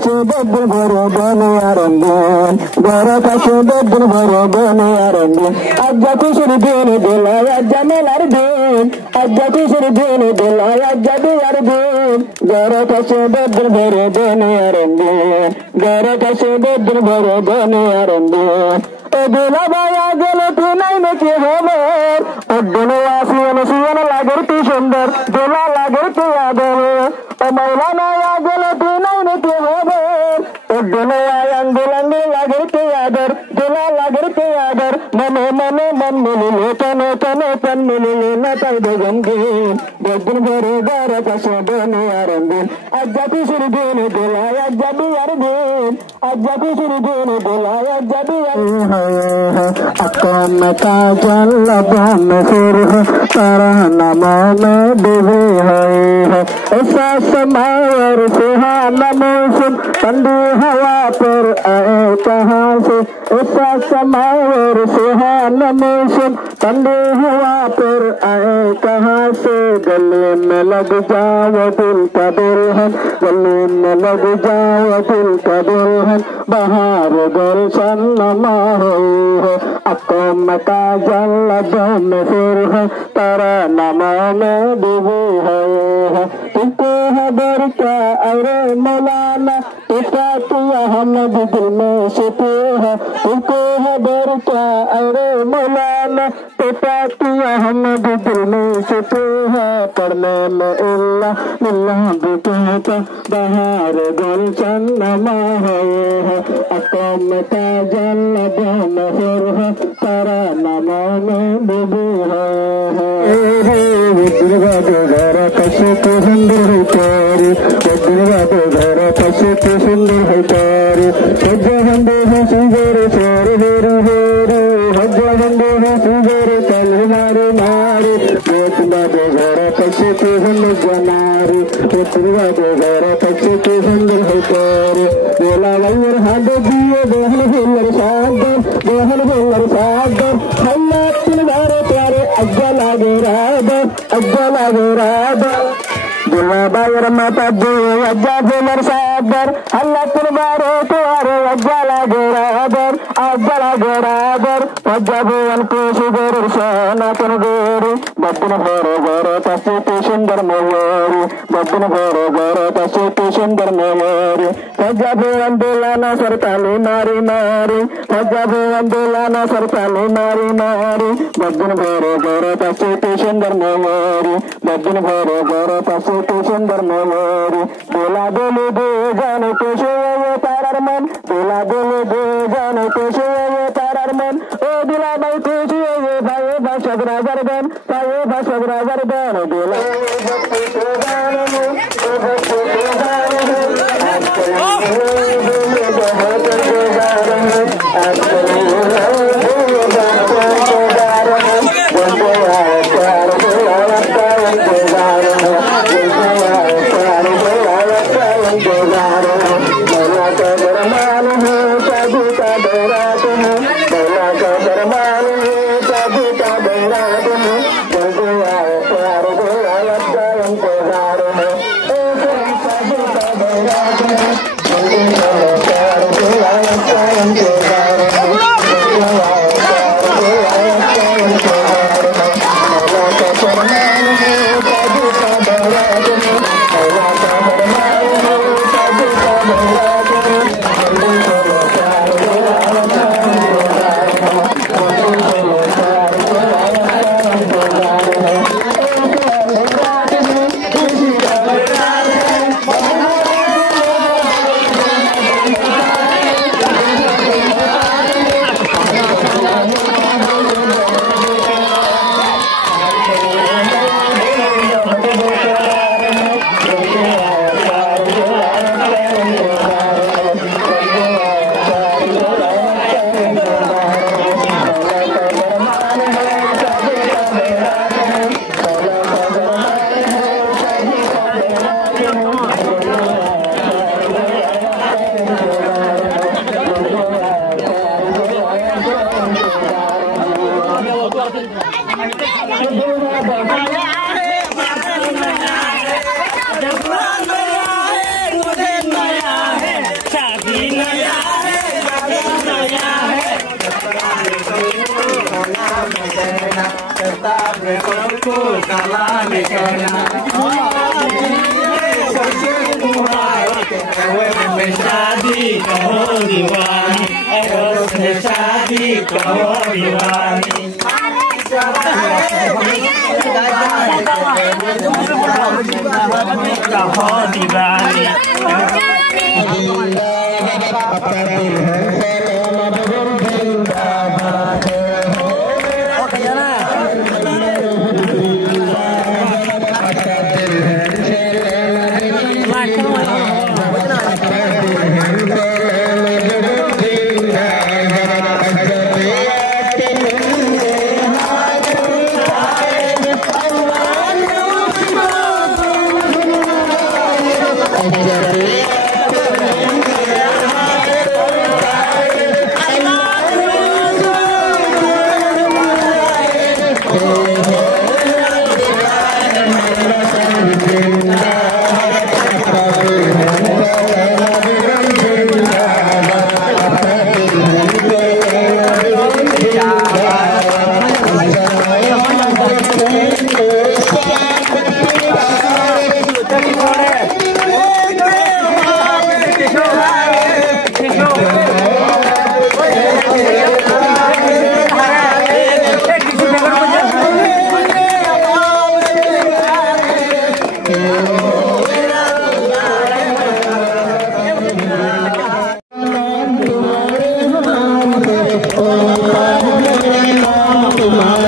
kasu bedul boro bone arambin goro kasu bedul boro bone arambin ajja kusuri dini dila ajja melardin ajja kusuri dini dila ajja bilardin goro kasu bedul boro bone arambin goro kasu bedul boro bone arambin edula baya gelati naine ki homer odune asiyan lagarti sundar dila lagarti adar o maulana ya gelati naine ki homer odune yangulangi lagarti adar dila lagarti adar mane mane manmili tane tane panmili na tayde gamgi bedun bore gara kaso bone arambin ajja kusuri dini dila ajja biyardin ajja kusuri dini dila ajja biyardin अकम का जल्लब में फिर तारा नमो में डूबी हुई है ऐसा समय और सुहाना मौसम ठंडी हवा पर आए कहाँ से ऐसा समय और सुहाना मौसम ठंडी हवा पर आए कहाँ से गले में लग जाओ दिल का दुल्हन गले में लग जाओ दिल का दुल्हन बाहर गुलशन नमा है अकम का जल्लब में फिर है तारा नमा में डूबी है तुमको खबर क्या अरे मौलाना पिता किया हम दिल में छुपे है तुमको खबर क्या अरे मौलाना पिता किया हम दिल में छुपे है पढ़ने में इल्ला मिल्ला भी कहता बाहर गुलशन नमा है अकम का जल्लब में फिर है तारा नमा में डूबी है दुर्गा घर कैसे तो सुंदर है तारी दुर्गा घर कैसे तो सुंदर है तारी सज्जा बंदे है सुंदर सारे हेरो हेरो सज्जा बंदे है सुंदर तल मारे मारे दुर्गा घर कैसे तो सुंदर जनारी दुर्गा घर कैसे तो सुंदर है तारी बोला वैर हाथ दिए बहन हिलर सागर बहन हिलर सागर हल्ला तुम्हारे प्यारे अज्जा लागे राधा दुला बायर माता दिए अज्जा हिलर सागर हल्ला तुम्हारे प्यारे अज्जा लागे राधर अज्जा भुवन को सुगर सनातन गोरी बद्दन भरो भरो तस्ते सुंदर मयूरी बद्दन भरो भरो तस्ते सुंदर मयूरी अज्जा भुवन दिलाना सरताली मारी मारी अज्जा भुवन दिलाना सरताली मारी मारी बद्दन भरो भरो तस्ते सुंदर मयूरी बद्दन भरो भरो तस्ते सुंदर मयूरी बोला बोले दे जाने को ये तारार मन बोला बोले दे जाने को ये तारार मन ओ दिला भाई खुशी ये भाई भाषा गर्दन बोला सबको सलाम करना शादी कहो दीवानी शादी कहो दीवानी कहो दीवानी तुम्हारा